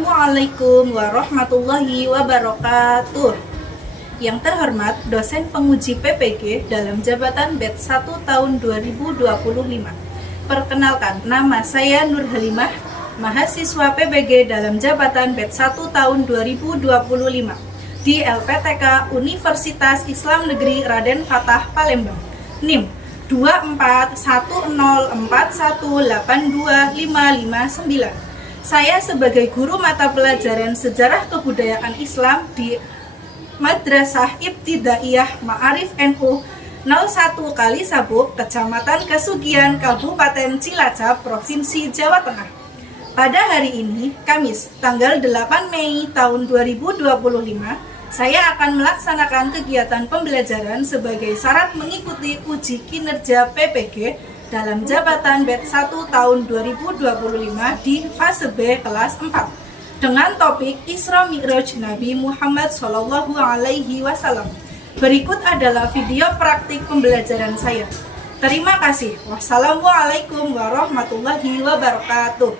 Assalamualaikum warahmatullahi wabarakatuh. Yang terhormat dosen penguji PPG dalam jabatan batch 1 tahun 2025. Perkenalkan, nama saya Nur Halimah, mahasiswa PPG dalam jabatan batch 1 tahun 2025 di LPTK Universitas Islam Negeri Raden Fatah Palembang. NIM 24104182559. Saya sebagai guru mata pelajaran Sejarah Kebudayaan Islam di Madrasah Ibtidaiyah Ma'arif NU 01 Kalisabuk, Kecamatan Kesugian, Kabupaten Cilacap, Provinsi Jawa Tengah. Pada hari ini, Kamis, tanggal 8 Mei tahun 2025, saya akan melaksanakan kegiatan pembelajaran sebagai syarat mengikuti uji kinerja PPG dalam jabatan batch 1 tahun 2025 di fase B kelas 4 dengan topik Isra Mi'raj Nabi Muhammad SAW. Berikut adalah video praktik pembelajaran saya. Terima kasih. Wassalamualaikum warahmatullahi wabarakatuh.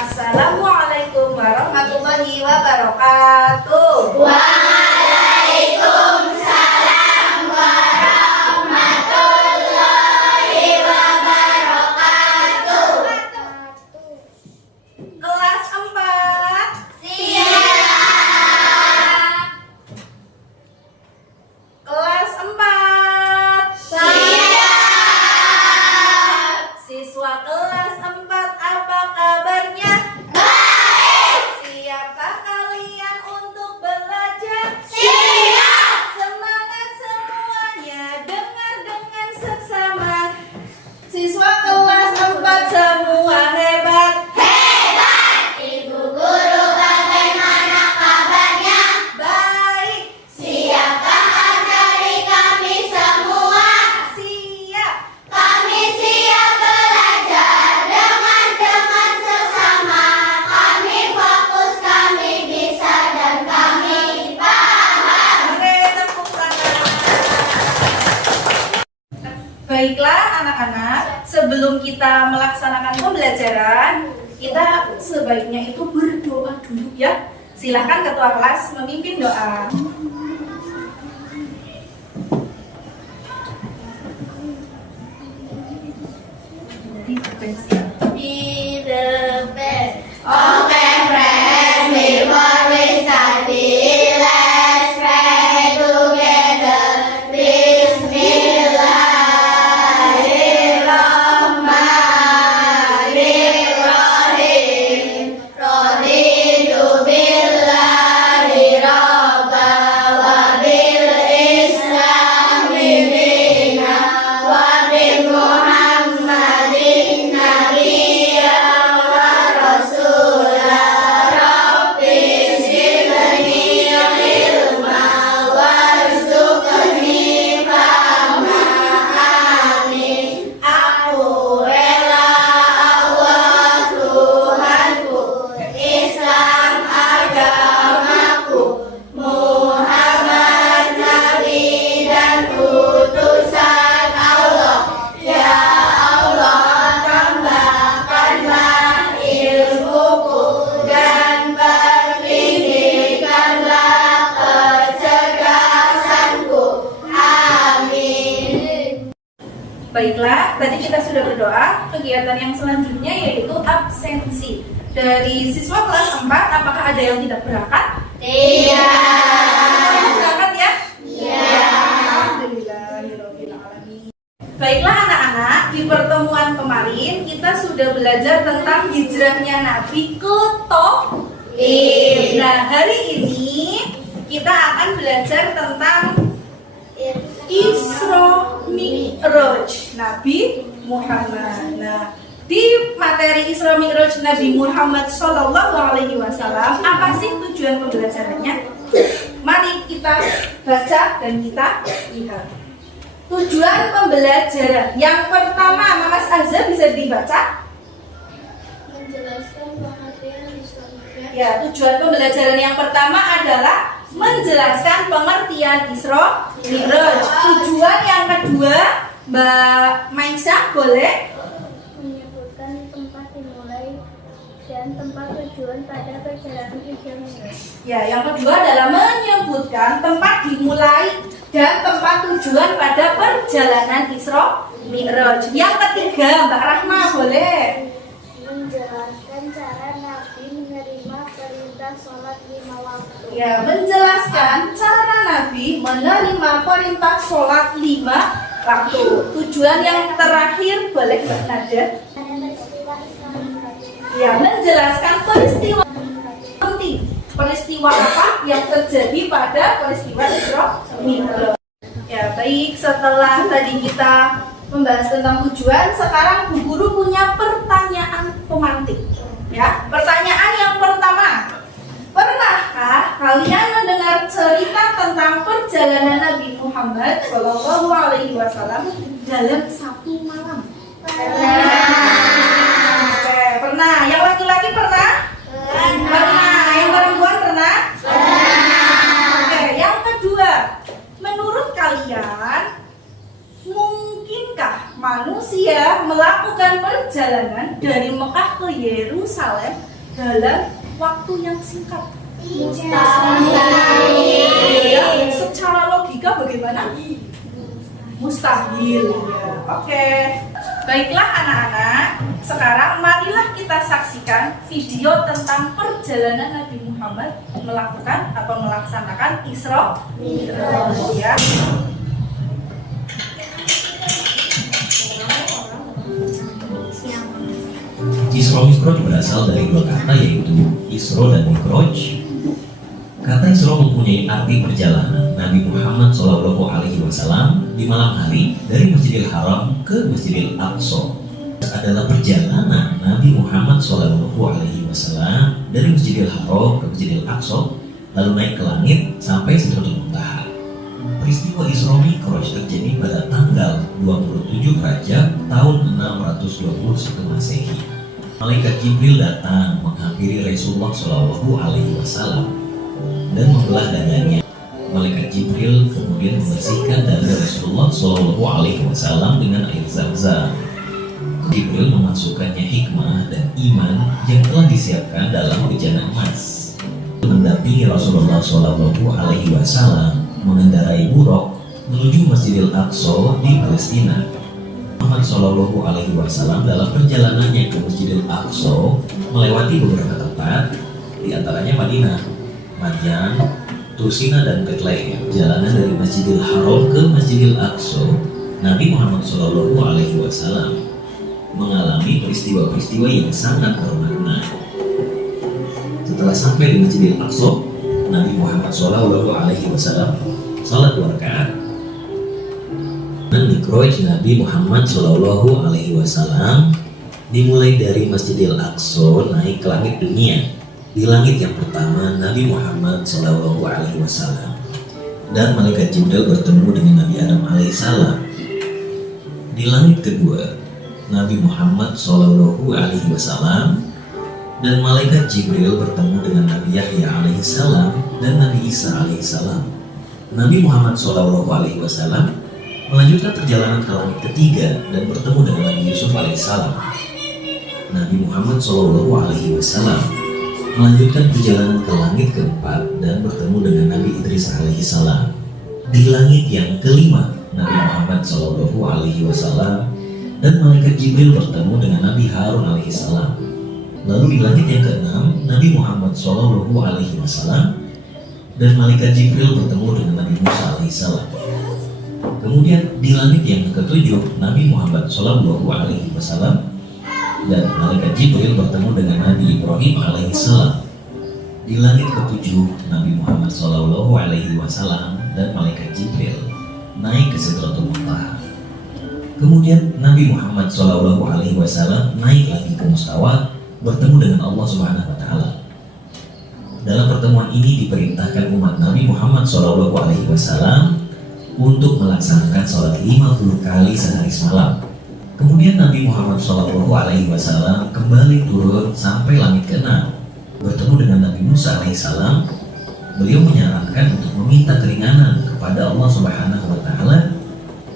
Assalamualaikum warahmatullahi wabarakatuh. Waalaikumsalam warahmatullahi wabarakatuh. Kelas 4. Siap. Kelas 4. Siap. Siswa kelas 4, apa kabarnya? Baik. Siapkah kalian untuk belajar? Siap. Semangat semuanya, dengar dengan seksama. Siswa kelas 4 semua hebat. Hebat. Ibu guru bagaimana kabarnya? Baik. Siapkah ajari kami semua? Siap. Kami siap belajar dengan sesama. Kami fokus, kami bisa, dan kami paham. Oke, tepuk tangan. Baiklah anak-anak, sebelum kita melaksanakan pembelajaran, kita sebaiknya itu berdoa dulu ya. Silahkan ketua kelas memimpin doa. Be the best. Okay, friend, before we study, let's pray together. Bismillahirrahmanirrahim. Raditu billahi rabba wa bil islami dina wa bi Muhammadin nabiyya wa rasula. Rabbi zidni ilma warzuqni fahma. Amin. Aku rela Allah Tuhanku, Islam agamaku, Muhammad Nabi dan utusan Allah. Ya Allah, tambahkanlah ilmuku dan pertinggikanlah kecerdasanku. Amin. Baiklah, tadi kita sudah berdoa. Kegiatan yang selanjutnya yaitu absensi. Dari siswa kelas 4, apakah ada yang tidak berangkat? Tidak. Berangkat ya? Ya. Alhamdulillahirrahmanirrahim. Baiklah anak-anak, di pertemuan kemarin kita sudah belajar tentang hijrahnya Nabi ke Taif. Nah, hari ini kita akan belajar tentang Isra Mi'raj Nabi Muhammad. Nah, di materi Isra Mi'raj Nabi Muhammad Shallallahu Alaihi Wasallam, apa sih tujuan pembelajarannya? Mari kita baca dan kita lihat. Tujuan pembelajaran yang pertama, Mas Azhar bisa dibaca? Menjelaskan pengertian Isra Mi'raj. Ya, tujuan pembelajaran yang pertama adalah menjelaskan pengertian Isra Mi'raj. Tujuan yang kedua, Mbak Maisha boleh Menyebutkan tempat dimulai dan tempat tujuan pada perjalanan Isra Mi'raj. Ya, yang kedua adalah menyebutkan tempat dimulai dan tempat tujuan pada perjalanan Isra Mi'raj. Yang ketiga, Mbak Rahma boleh Menjelaskan cara Nabi menerima perintah sholat 5 waktu. ya menjelaskan cara Nabi menerima perintah sholat 5 waktu. Tujuan yang terakhir boleh Mbak Nadia? Peristiwa Isra Mi'raj. Ya, menjelaskan peristiwa penting. Peristiwa apa yang terjadi pada peristiwa Isra Mi'raj. Ya, baik, setelah tadi kita membahas tentang tujuan, sekarang Bu Guru punya pertanyaan pemantik. Ya, pertanyaan yang pertama. Pernahkah kalian mendengar cerita tentang perjalanan Nabi Muhammad Shallallahu Alaihi Wasallam dalam satu malam? Oke, pernah. Yang laki-laki pernah? Pernah. Yang perempuan pernah? Oke, yang kedua, menurut kalian, mungkinkah manusia melakukan perjalanan dari Mekah ke Yerusalem dalam waktu yang singkat? Ya, secara logika bagaimana? Mustahil. Ya. Oke. Baiklah anak-anak, sekarang marilah kita saksikan video tentang perjalanan Nabi Muhammad melakukan atau melaksanakan Isra Mi'raj ya. Isra Mi'raj berasal dari dua kata, yaitu Isra dan Mi'raj. Kata Isra mempunyai arti perjalanan Nabi Muhammad SAW di malam hari dari Masjidil Haram ke Masjidil Aqsa. Adalah perjalanan Nabi Muhammad SAW dari Masjidil Haram ke Masjidil Aqsa, lalu naik ke langit sampai Sidratul Muntaha. Peristiwa Isra Mi'raj terjadi pada tanggal 27 Rajab tahun 620 sebelum Masehi. Malaikat Jibril datang menghampiri Rasulullah SAW dan membelah dadanya. Malaikat Jibril kemudian membersihkan dada Rasulullah SAW dengan air Zam-Zam. Jibril memasukkannya hikmah dan iman yang telah disiapkan dalam bejana emas. Mendampingi Rasulullah SAW mengendarai buruk menuju Masjidil Aqsa di Palestina. Muhammad SAW dalam perjalanannya ke Masjidil Aqsa melewati beberapa tempat, di antaranya Madinah, Madyan, Tursina, dan Bethlehem. Perjalanan dari Masjidil Haram ke Masjidil Aqsa, Nabi Muhammad SAW mengalami peristiwa-peristiwa yang sangat bermakna. Setelah sampai di Masjidil Aqsa, Nabi Muhammad SAW salat 2 rakaat. Dan Mi'raj Nabi Muhammad SAW dimulai dari Masjidil Aqsa naik ke langit dunia. Di langit yang pertama, Nabi Muhammad SAW dan Malaikat Jibril bertemu dengan Nabi Adam alaihissalam. Di langit kedua, Nabi Muhammad SAW dan Malaikat Jibril bertemu dengan Nabi Yahya alaihissalam dan Nabi Isa alaihissalam. Nabi Muhammad SAW melanjutkan perjalanan ke langit ketiga dan bertemu dengan Nabi Yusuf alaihissalam. Nabi Muhammad SAW melanjutkan perjalanan ke langit keempat dan bertemu dengan Nabi Idris alaihissalam. Di langit yang kelima, Nabi Muhammad SAW dan Malaikat Jibril bertemu dengan Nabi Harun alaihissalam. Lalu di langit yang keenam, Nabi Muhammad SAW dan Malaikat Jibril bertemu dengan Nabi Musa alaihissalam. Kemudian di langit yang ketujuh, Nabi Muhammad SAW dan Malaikat Jibril bertemu dengan Nabi Ibrahim alaihissalam. Di langit ketujuh, Nabi Muhammad SAW dan Malaikat Jibril naik ke Sidratul Muntaha. Kemudian Nabi Muhammad SAW naik lagi ke Mustawa, bertemu dengan Allah Subhanahu wa Ta'ala. Dalam pertemuan ini diperintahkan umat Nabi Muhammad SAW untuk melaksanakan sholat 50 kali sehari semalam. Kemudian Nabi Muhammad SAW kembali turun sampai langit ke-6, bertemu dengan Nabi Musa alaihissalam. Beliau menyarankan untuk meminta keringanan kepada Allah Subhanahu wa Ta'ala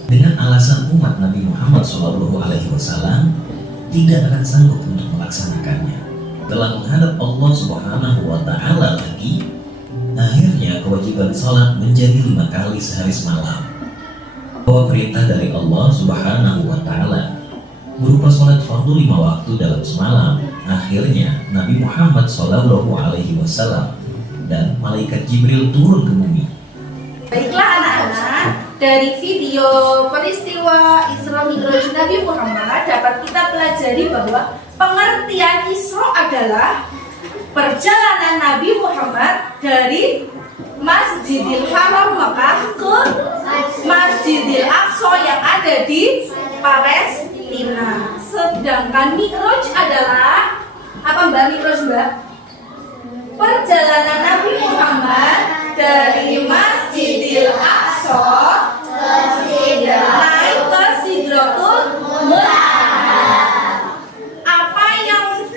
dengan alasan umat Nabi Muhammad SAW tidak akan sanggup untuk melaksanakannya. Telah menghadap Allah Subhanahu wa Ta'ala lagi, akhirnya kewajiban sholat menjadi 5 kali sehari semalam. Bahwa perintah dari Allah Subhanahu wa Ta'ala berupa sholat fardu 5 waktu dalam semalam. Akhirnya Nabi Muhammad SAW dan malaikat Jibril turun ke bumi. Baiklah anak-anak, dari video peristiwa Isra Mi'raj Nabi Muhammad dapat kita pelajari bahwa pengertian Isra adalah perjalanan Nabi Muhammad dari Masjidil Haram Mekah ke Masjidil Aqsa yang ada di Palestina. Sedangkan Mi'raj adalah apa Mbak Mi'raj Mbak? Perjalanan Nabi Muhammad dari Masjidil Aqsa naik ke Sidratul Muntaha. Apa yang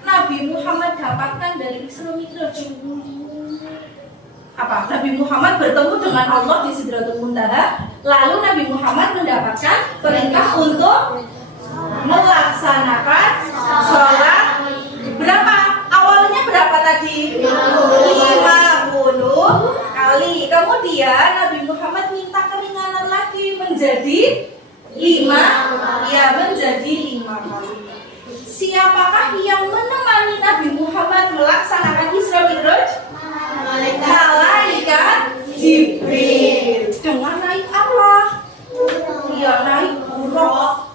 Nabi Muhammad dapatkan dari Isra Mi'raj? Apa? Nabi Muhammad bertemu dengan Allah di Sidratul Muntaha, lalu Nabi Muhammad mendapatkan perintah untuk melaksanakan sholat berapa? Awalnya berapa tadi? 50 kali. Kemudian Nabi Muhammad minta keringanan lagi menjadi 5 kali. Siapakah yang menemani Nabi Muhammad melaksanakan Isra Mi'raj? Malaikat Jibril. Dengan naik apa? Ya, naik buruk.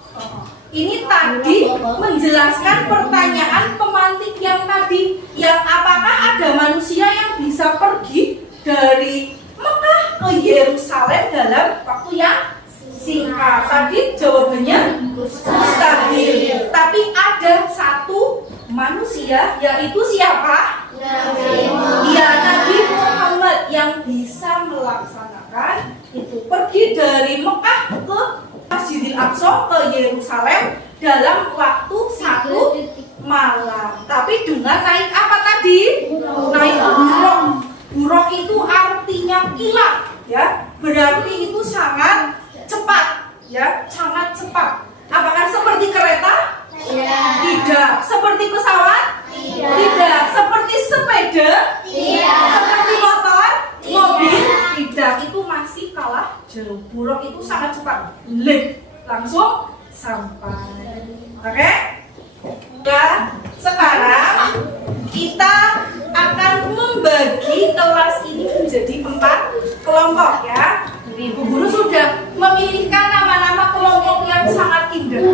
Ini tadi menjelaskan pertanyaan pemantik yang tadi, yang apakah ada manusia yang bisa pergi dari Mekah ke Yerusalem dalam waktu yang singkat? Tadi jawabannya mustahil. Tapi ada satu manusia, yaitu siapa? Nabi Muhammad yang bisa melaksanakan itu, pergi dari Mekah ke Masjidil Aqsa ke Yerusalem dalam waktu 1 malam. Tapi dengan naik apa tadi? Naik buruk. Buruk itu artinya kilat, ya. Berarti itu sangat cepat, ya, sangat cepat. Apakah seperti kereta? Tidak. Seperti pesawat? Tidak. Seperti sepeda? Seperti motor? Mobil? Tidak. Itu masih kalah jauh. Buruk itu sangat cepat. Langsung sampai. Oke? Ya, sekarang kita akan membagi kelas ini menjadi 4 kelompok, ya. Jadi Bu Guru sudah memilihkan nama-nama kelompok yang sangat indah.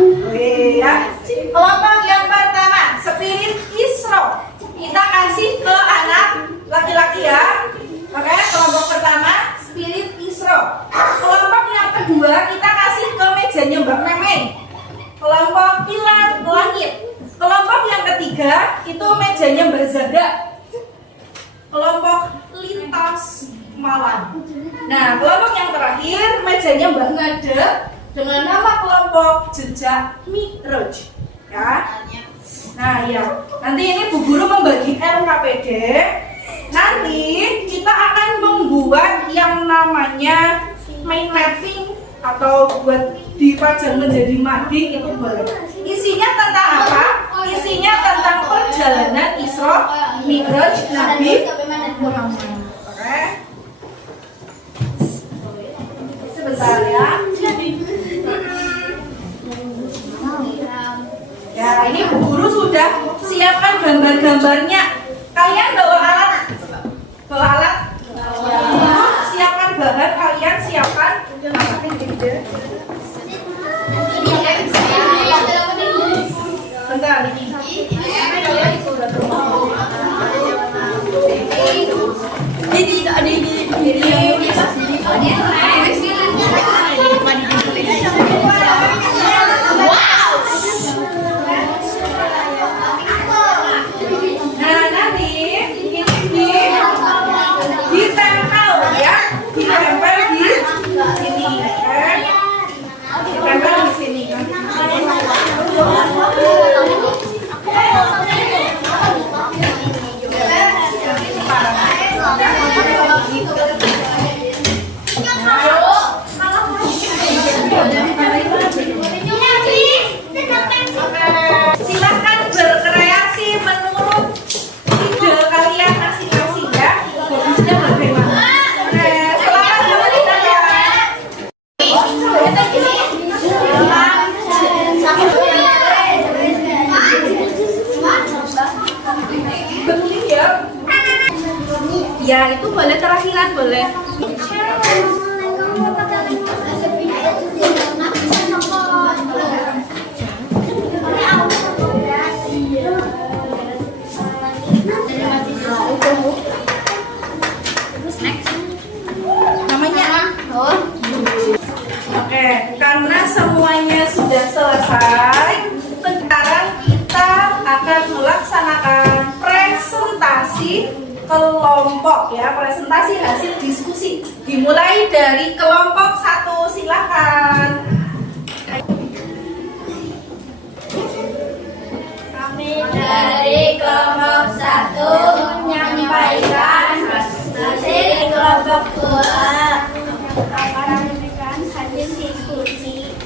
Ya. Kelompok yang pertama, Spirit Isra. Kita kasih ke anak laki-laki, ya. Oke, kelompok pertama Spirit Isra. Kelompok yang kedua kita kasih ke mejanya Mbak Memeng. Kelompok Pilar Langit. Kelompok yang ketiga itu mejanya Mbak Zahra. Kelompok Lintas Malam. Nah, kelompok yang terakhir mejanya Mbak Ngada dengan nama kelompok Jejak Mi'raj, ya. Nah, ya. Nanti ini Bu Guru membagi LKPD. Nanti kita akan membuat yang namanya mind mapping atau buat dipajang menjadi mading, itu boleh. Isinya tentang apa? Isinya tentang perjalanan Isra Mi'raj Nabi Muhammad. Oke. Sebentar, ya. Ya, ini Bu Guru sudah siapkan gambar-gambarnya. Kalian bawa alat? Bawa alat? Siapkan bahan, kalian siapkan. Bentar, ini. Ini Ya, itu boleh terakhiran, boleh. Namanya Oke, karena semuanya sudah selesai, sekarang kita akan melaksanakan presentasi kelompok ya, presentasi hasil diskusi. Dimulai dari kelompok 1, silakan. Kami dari kelompok 1 menyampaikan hasil kelompok 2 akan memberikan hasil diskusi.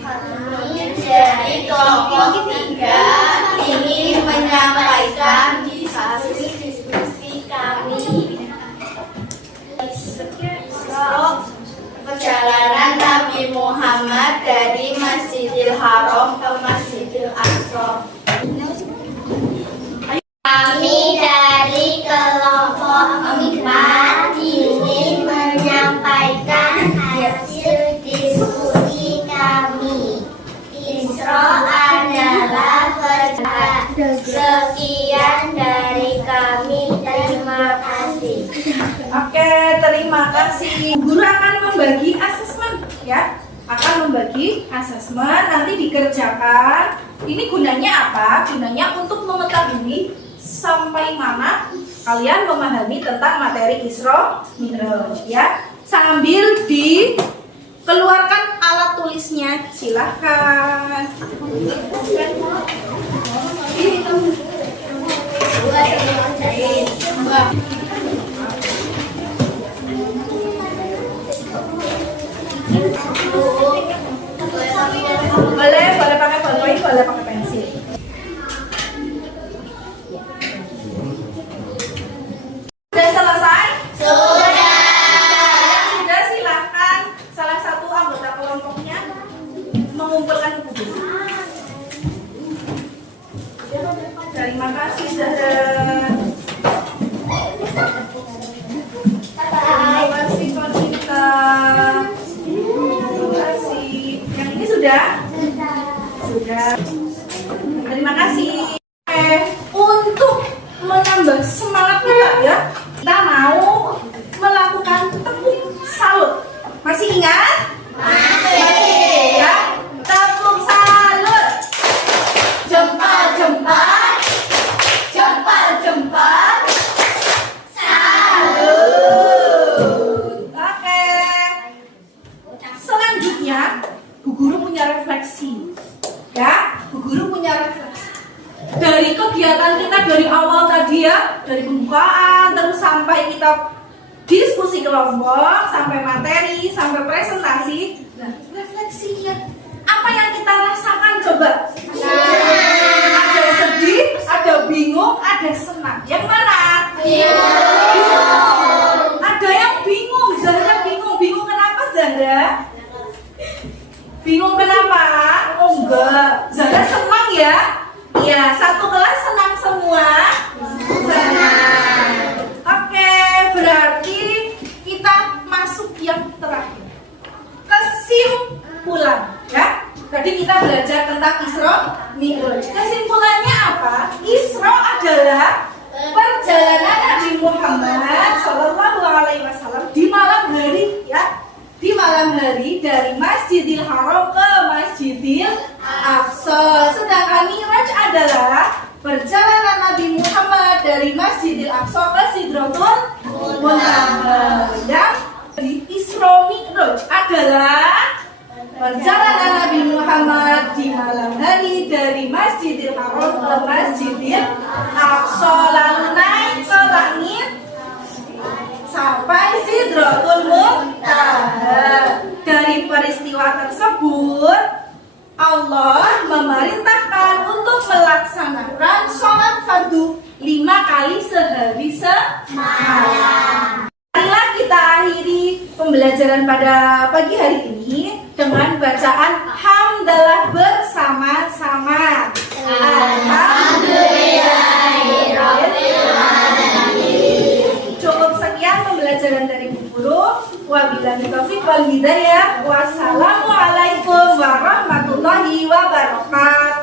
Kami dari kelompok 3 ingin menyampaikan hasil diskusi kami. Perjalanan Nabi Muhammad dari Masjidil Haram ke Masjidil Aqsa. Kami dari kelompok 4 ingin menyampaikan hasil diskusi kami. Isra adalah perjalanan. Sekian dari kami. Terima kasih. Oke, terima kasih. Guru akan membagi asesmen ya. Akan membagi asesmen, nanti dikerjakan. Ini gunanya apa? Gunanya untuk mengetahui sampai mana kalian memahami tentang materi Isra Mi'raj ya. Sambil dikeluarkan alat tulisnya, silahkan. Boleh pakai bolpoin, boleh pakai pensil. Sudah selesai? Sudah, silakan salah satu anggota kelompoknya mengumpulkan buku. Terima kasih, Zahra. Terima kasih, Konita. Terima kasih. Yang ini sudah? Sudah. Terima kasih. Untuk menambah semangat kita ya, kita mau melakukan tepuk salut. Masih ingat? Masih. Ya, tepuk salut. Jempol-jempol. Jempol-jempol. Salut. Oke. Selanjutnya, Bu Guru punya refleksi. Ya, Bu Guru punya refleksi. Dari kegiatan kita dari awal tadi ya, dari pembukaan terus sampai kita diskusi kelompok, sampai materi, sampai presentasi. Nah, refleksinya apa yang kita rasakan coba? Ada sedih, ada bingung, ada senang. Yang mana? Bingung. Ada yang bingung. Zahra bingung. Bingung kenapa, Zahra? Bingung kenapa? Oh enggak. Zahra senang ya? Iya, satu kelas senang semua. Senang. Oke, berarti kita masuk yang terakhir. Kesimpulan, ya. Tadi kita belajar tentang Isra Mi'raj. Kesimpulannya apa? Isra adalah perjalanan Nabi Muhammad SAW di malam hari, ya. Di malam hari dari Masjidil Haram ke Masjidil Aqsa. Sedangkan Mi'raj adalah perjalanan Nabi Muhammad dari Masjidil Aqsa ke Sidratul Muntaha. Yang di Isra Mi'raj adalah perjalanan Nabi Muhammad di malam hari dari Masjidil Haram ke Masjidil Aqsa, lalu naik ke langit sampai Sidratul Muntaha. Dari peristiwa tersebut, Allah memerintahkan untuk melaksanakan sholat fardu 5 kali sehari semalam. Marilah kita akhiri pembelajaran pada pagi hari ini dengan bacaan hamdalah bersama-sama. Alhamdulillahirabbil alamin. dari Bu Guru. Wabillahi taufiq wal hidayah. Wassalamualaikum warahmatullahi wabarakatuh.